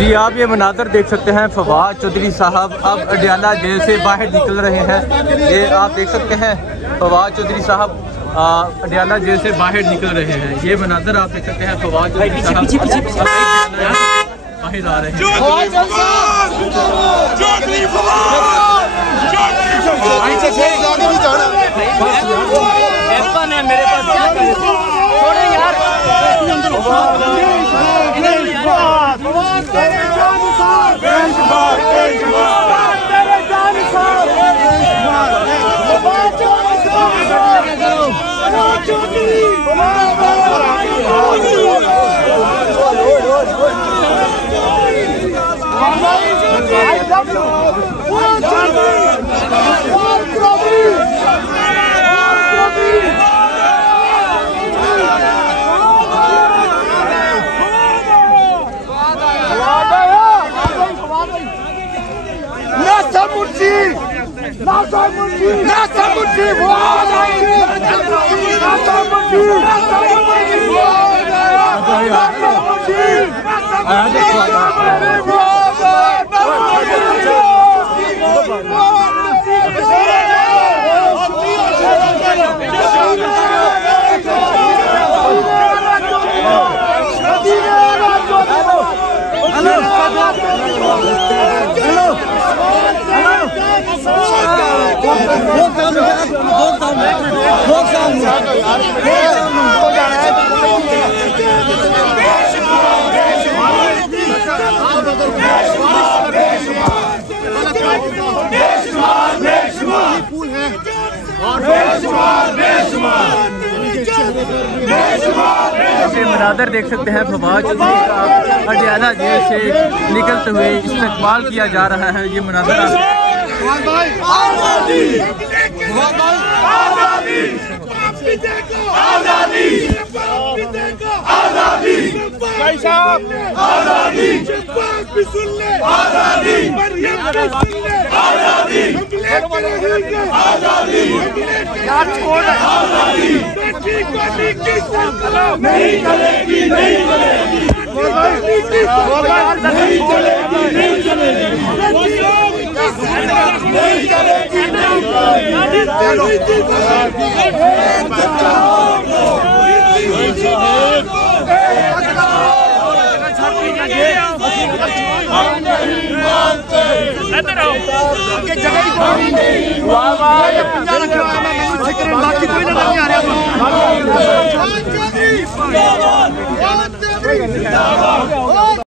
जी आप ये मनाज़र देख सकते हैं। फवाद चौधरी साहब अब अडियाला जेल से बाहर निकल रहे हैं। ये आप देख सकते हैं फवाद चौधरी साहब अडियाला जेल से बाहर निकल रहे हैं। ये मनाज़र आप देख सकते हैं। फवाद चौधरी साहब बाहर आ रहे हैं। मेरे पास छोड़े यार। मनाज़र देख सकते हैं। फवाद चौधरी का अडियाला जेल से निकलते हुए इस्तकबाल किया जा रहा है। ये मनाज़र जगह